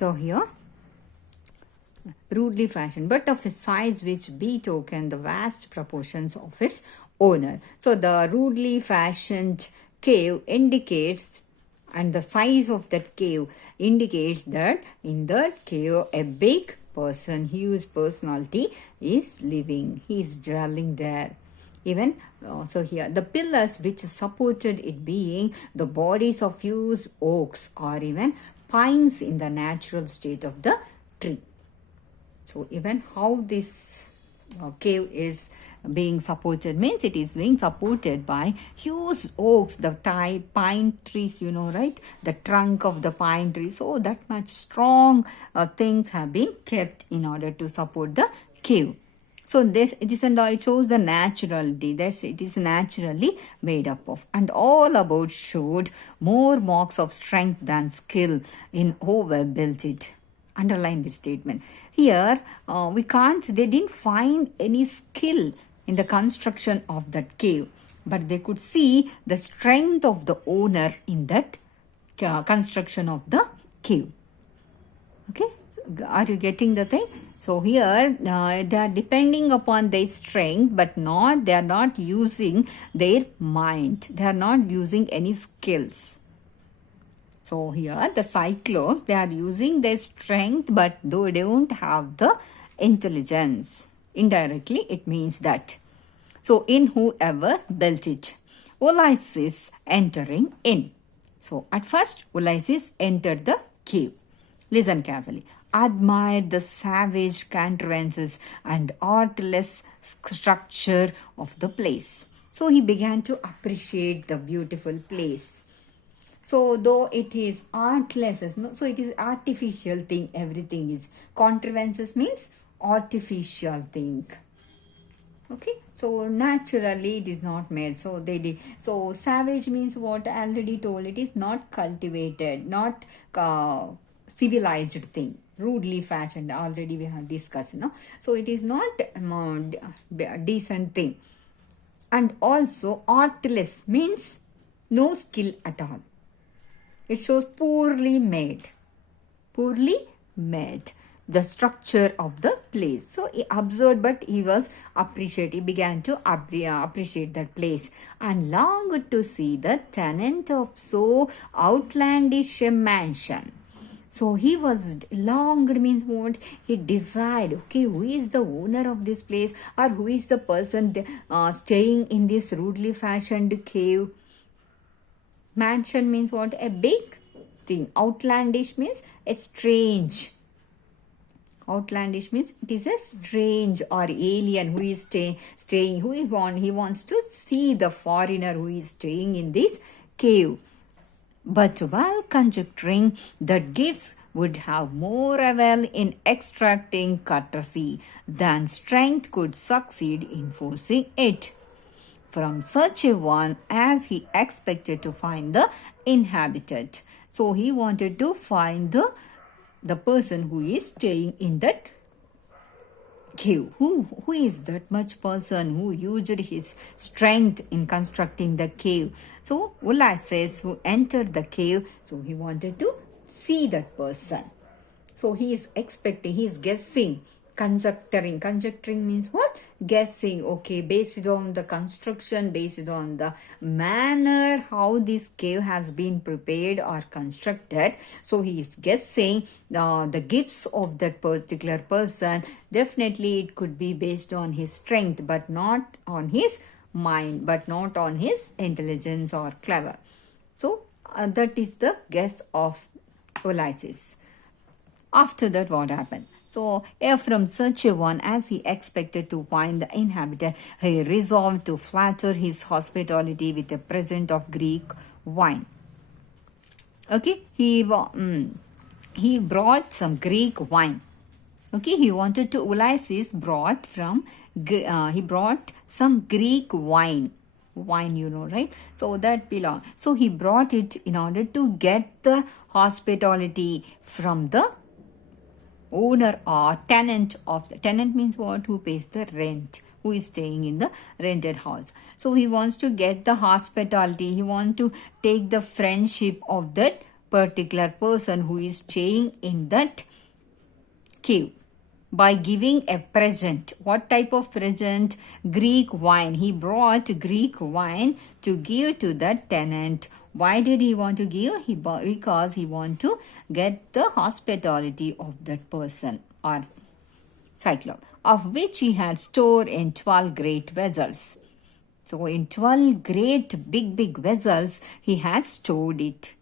So here, rudely fashioned, but of a size which betoken the vast proportions of its owner. So the rudely fashioned cave indicates, and the size of that cave indicates that in that cave a big person, huge personality is living. He is dwelling there. Even so here the pillars which supported it being the bodies of huge oaks or even pines in the natural state of the tree. So even how this cave is being supported means it is being supported by huge oaks, the pine trees, you know, right? The trunk of the pine tree. So that much strong things have been kept in order to support the cave. So this it is, and it shows the naturality that it is naturally made up of, and all about showed more marks of strength than skill in who well built it. Underline this statement. Here they didn't find any skill in the construction of that cave, but they could see the strength of the owner in that construction of the cave. Okay, so are you getting the thing? So here they are depending upon their strength, but they are not using their mind. They are not using any skills. So here the Cyclops, they are using their strength, but they don't have the intelligence. Indirectly, it means that. So in whoever built it, Ulysses entering in. So at first, Ulysses entered the cave. Listen carefully. Admire the savage contrivances and artless structure of the place. So he began to appreciate the beautiful place. So though it is artless, so it is artificial thing, everything is. Contrivances means artificial thing. Okay, so naturally it is not made. So they did. So savage means what I already told. It is not cultivated, not civilized thing. Rudely fashioned. Already we have discussed. No, so it is not decent thing. And also artless means no skill at all. It shows poorly made. Poorly made. The structure of the place. So he observed, but he was appreciate. He began to appreciate that place and longed to see the tenant of so outlandish a mansion. So he was longed means what? He desired, okay, who is the owner of this place, or who is the person staying in this rudely fashioned cave. Mansion means what? A big thing. Outlandish means a strange. Outlandish means it is a strange or alien who is staying. Who he wants to see the foreigner who is staying in this cave. But while conjecturing that gifts would have more avail in extracting courtesy than strength could succeed in forcing it from such a one as he expected to find the inhabitant. So he wanted to find the person who is staying in that cave. Who is that much person who used his strength in constructing the cave? So Ulysses, who entered the cave, so he wanted to see that person. So he is expecting, he is guessing, conjecturing means what? Guessing. Okay, based on the construction, based on the manner how this cave has been prepared or constructed, so he is guessing the gifts of that particular person. Definitely it could be based on his strength, but not on his mind, but not on his intelligence or clever. So that is the guess of Ulysses. After that, what happened? So, from such a one as he expected to find the inhabitant, he resolved to flatter his hospitality with a present of Greek wine. Okay, he brought some Greek wine. Okay, Ulysses brought he brought some Greek wine. Wine, you know, right? So that belong. So he brought it in order to get the hospitality from the owner or tenant of the tenant means what? Who pays the rent, who is staying in the rented house. So he wants to get the hospitality, he wants to take the friendship of that particular person who is staying in that cave by giving a present. What type of present? Greek wine. He brought Greek wine to give to the tenant. Why did he want to give? Because he want to get the hospitality of that person or Cyclops, of which he had stored in 12 great vessels. So in 12 great big vessels, he has stored it.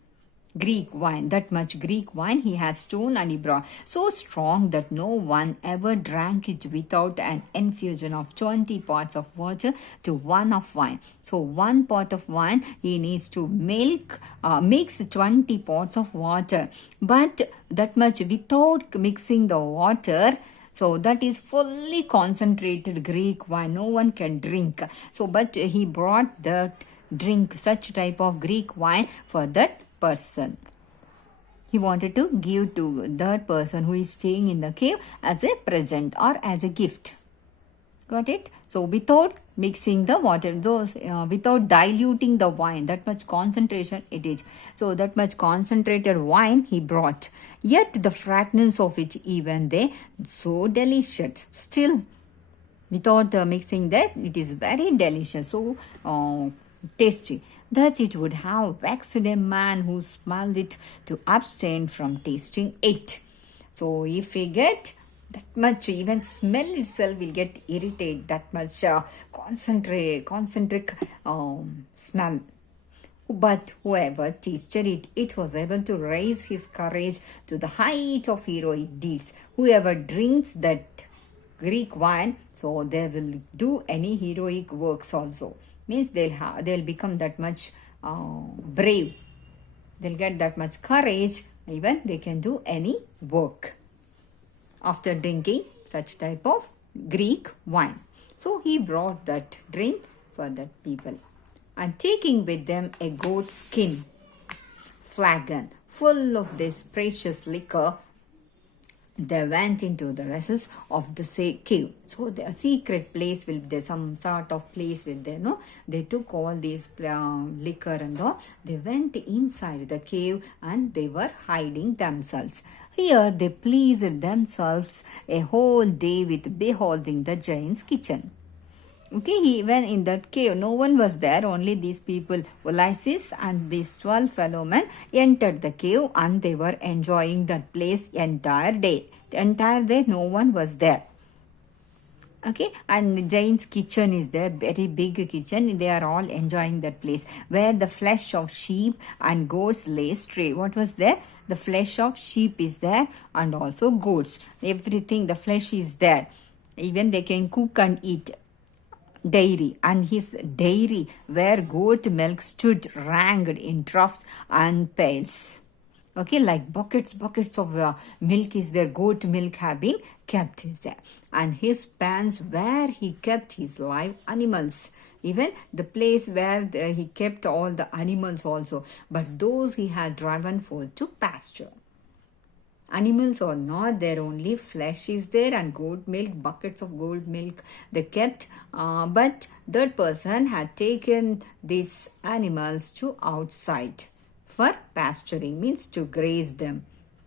Greek wine, that much Greek wine he has stored and he brought. So strong that no one ever drank it without an infusion of 20 parts of water to 1 of wine. So 1 pot of wine he needs to mix 20 pots of water. But that much without mixing the water, so that is fully concentrated Greek wine. No one can drink. So, but he brought that drink, such type of Greek wine for that person. He wanted to give to that person who is staying in the cave as a present or as a gift. Got it? So without mixing the water, without diluting the wine, that much concentration it is. So that much concentrated wine he brought. Yet the fragrance of it, even they so delicious. Still, without mixing that, it is very delicious. So tasty that it would have vexed a man who smelled it to abstain from tasting it. So if we get that much, even smell itself will get irritated, that much concentric smell. But whoever tasted it, it was able to raise his courage to the height of heroic deeds. Whoever drinks that Greek wine, so they will do any heroic works also. Means they'll become that much brave. They'll get that much courage, even they can do any work after drinking such type of Greek wine. So he brought that drink for that people, and taking with them a goat skin flagon full of this precious liquor, they went into the recess of the cave. So the secret place will be some sort of place with there. No, they took all these liquor and all. They went inside the cave and they were hiding themselves. Here they pleased themselves a whole day with beholding the giant's kitchen. Okay, even in that cave, no one was there, only these people, Ulysses and these 12 fellow men entered the cave and they were enjoying that place entire day. The entire day, no one was there. Okay, and the giant's kitchen is there, very big kitchen. They are all enjoying that place where the flesh of sheep and goats lay stray. What was there? The flesh of sheep is there and also goats. Everything, the flesh is there. Even they can cook and eat. Dairy, and his dairy where goat milk stood ranked in troughs and pails. Okay, like buckets of milk is there, goat milk have been kept is there. And his pans where he kept his live animals. Even the place where he kept all the animals also, but those he had driven forth to pasture. Animals are not there, only flesh is there and goat milk, buckets of goat milk they kept. But that person had taken these animals to outside for pasturing, means to graze them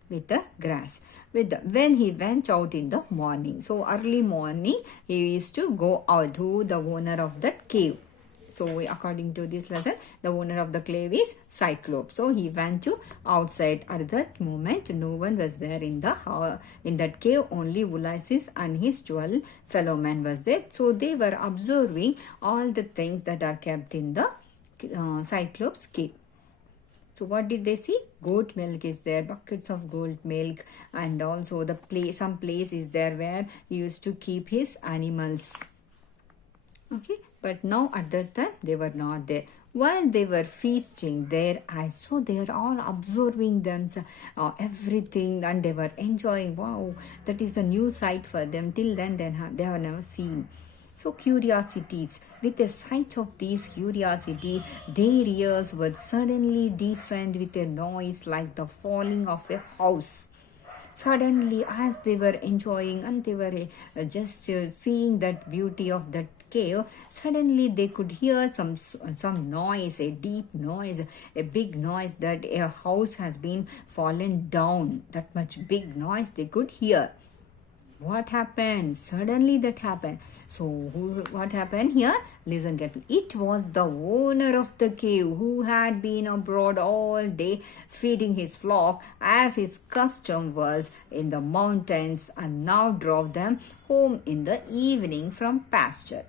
with the grass. When he went out in the morning, so early morning he used to go out to the owner of that cave. So according to this lesson, the owner of the cave is Cyclops. So he went to outside. At that moment, no one was there in that cave. Only Ulysses and his 12 fellow men was there. So they were observing all the things that are kept in the Cyclops cave. So what did they see? Goat milk is there, buckets of goat milk, and also some place is there where he used to keep his animals. Okay. But now at that time, they were not there. While they were feasting their eyes, so they are all observing themselves, everything, and they were enjoying. Wow, that is a new sight for them. Till then, they have never seen. So curiosities, with the sight of these curiosity, their ears were suddenly deafened with a noise like the falling of a house. Suddenly, as they were enjoying and they were just seeing that beauty of that cave, suddenly they could hear some noise, a deep noise, a big noise, that a house has been fallen down. That much big noise they could hear. What happened? Suddenly that happened. So what happened here? Listen carefully. It was the owner of the cave who had been abroad all day feeding his flock as his custom was in the mountains, and now drove them home in the evening from pasture.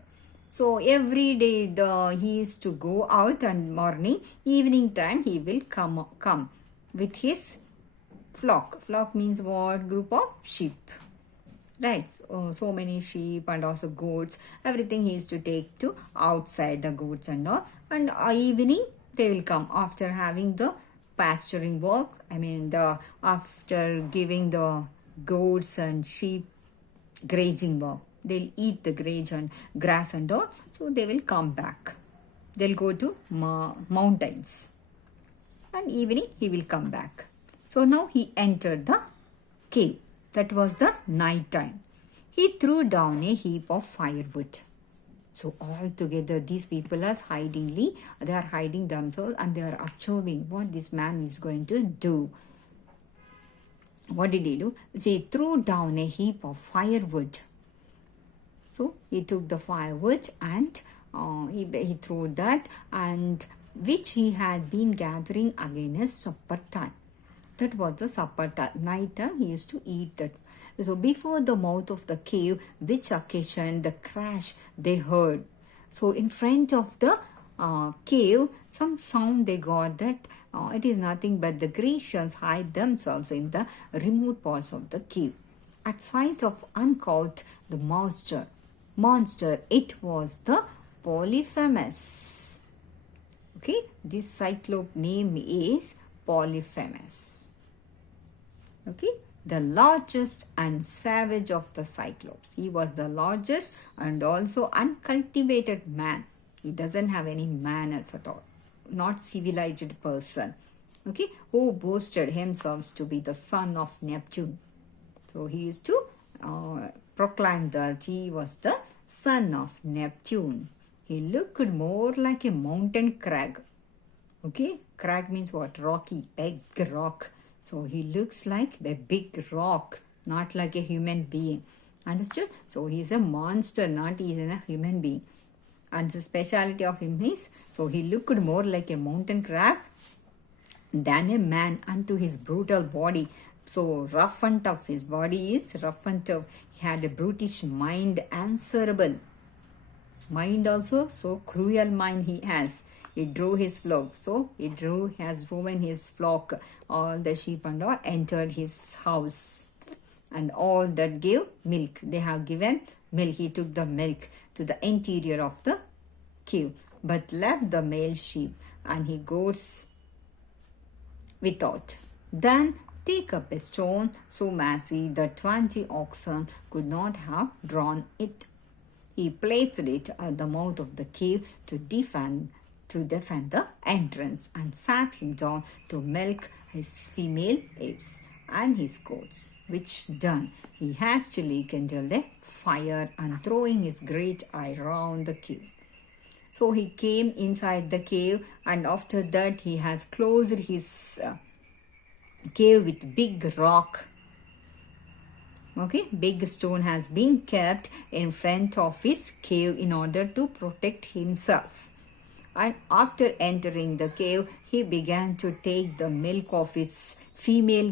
So every day he is to go out, and morning, evening time he will come with his flock. Flock means what? Group of sheep. Right, so many sheep and also goats, everything he is to take to outside, the goats and all, and evening they will come after having the pasturing work. After giving the goats and sheep grazing work, they'll eat the grass and all, so they will come back. They'll go to mountains, and evening he will come back. So now he entered the cave. That was the night time. He threw down a heap of firewood. So all together these people are they are hiding themselves, and they are observing what this man is going to do. What did he do? He threw down a heap of firewood. So he took the firewood and he threw that, and which he had been gathering against supper time. That was the supper time. Night time he used to eat that. So before the mouth of the cave, which occasioned the crash they heard. So in front of the cave, some sound they got, that it is nothing but the Grecians hide themselves in the remote parts of the cave. At sight of uncouth the monster, it was the Polyphemus. Okay, this cyclope name is Polyphemus. Okay, the largest and savage of the cyclopes. He was the largest and also uncultivated man. He doesn't have any manners at all. Not civilized person. Okay, who boasted himself to be the son of Neptune. So he used to proclaim that he was the son of Neptune. He looked more like a mountain crag. Okay, crag means what? Rocky, big rock. So he looks like a big rock, not like a human being. Understood? So he is a monster, not even a human being. And the speciality of him is, so he looked more like a mountain crab than a man unto his brutal body. So rough and tough, his body is rough and tough. He had a brutish mind, answerable. Mind also, so cruel mind he has. He drew his flock. So has driven his flock, all the sheep and all entered his house. And all that gave milk. They have given milk. He took the milk to the interior of the cave, but left the male sheep and he goats without. Then take up a stone so massive that 20 oxen could not have drawn it. He placed it at the mouth of the cave to defend the entrance, and sat him down to milk his female apes and his goats, which done, he hastily kindled a fire and throwing his great eye round the cave. So he came inside the cave, and after that he has closed his cave with big rock. Okay, big stone has been kept in front of his cave in order to protect himself. And after entering the cave, he began to take the milk of his female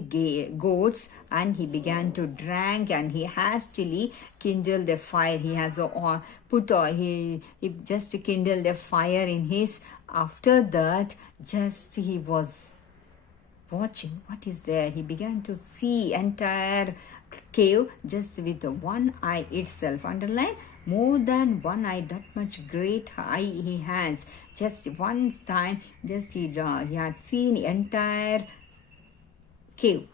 goats, and he began to drink, and he hastily kindled the fire. He has he just kindled the fire in his. After that, just he was watching what is there. He began to see entire cave just with one eye itself. Underline, more than one eye, that much great eye he has. Just one time, just he had seen entire cave,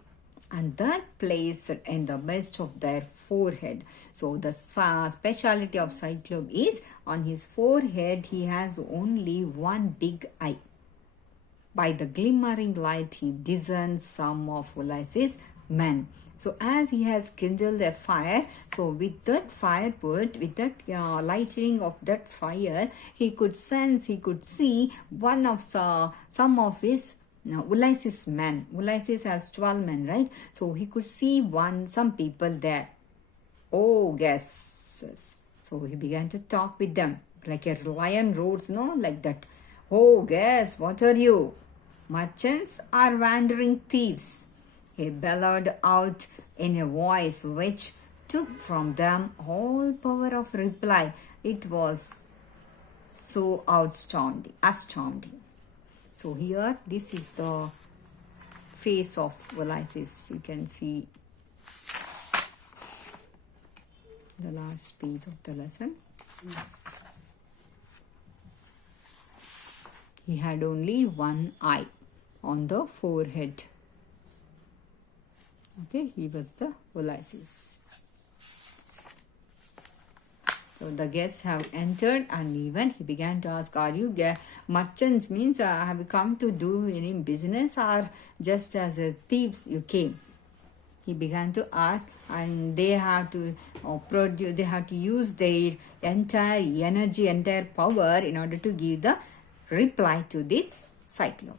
and that place in the midst of their forehead. So the speciality of Cyclope is, on his forehead he has only one big eye. By the glimmering light he discerns some of Ulysses' men, So as he has kindled a fire, so with that lightning of that fire, he could sense, he could see some of his Ulysses men. Ulysses has 12 men, right? So he could see some people there. Oh, guesses. So he began to talk with them like a lion roars, no, like that. Oh, guess, what are you? Merchants are wandering thieves. He bellowed out in a voice which took from them all power of reply. It was so astounding. So here, this is the face of Ulysses. You can see the last page of the lesson. He had only one eye on the forehead. Okay, he was the Ulysses. So the guests have entered, and even he began to ask, are you merchants, means have you come to do any business, or just as a thieves you came? He began to ask, and they have to they have to use their entire energy, entire power in order to give the reply to this cyclone.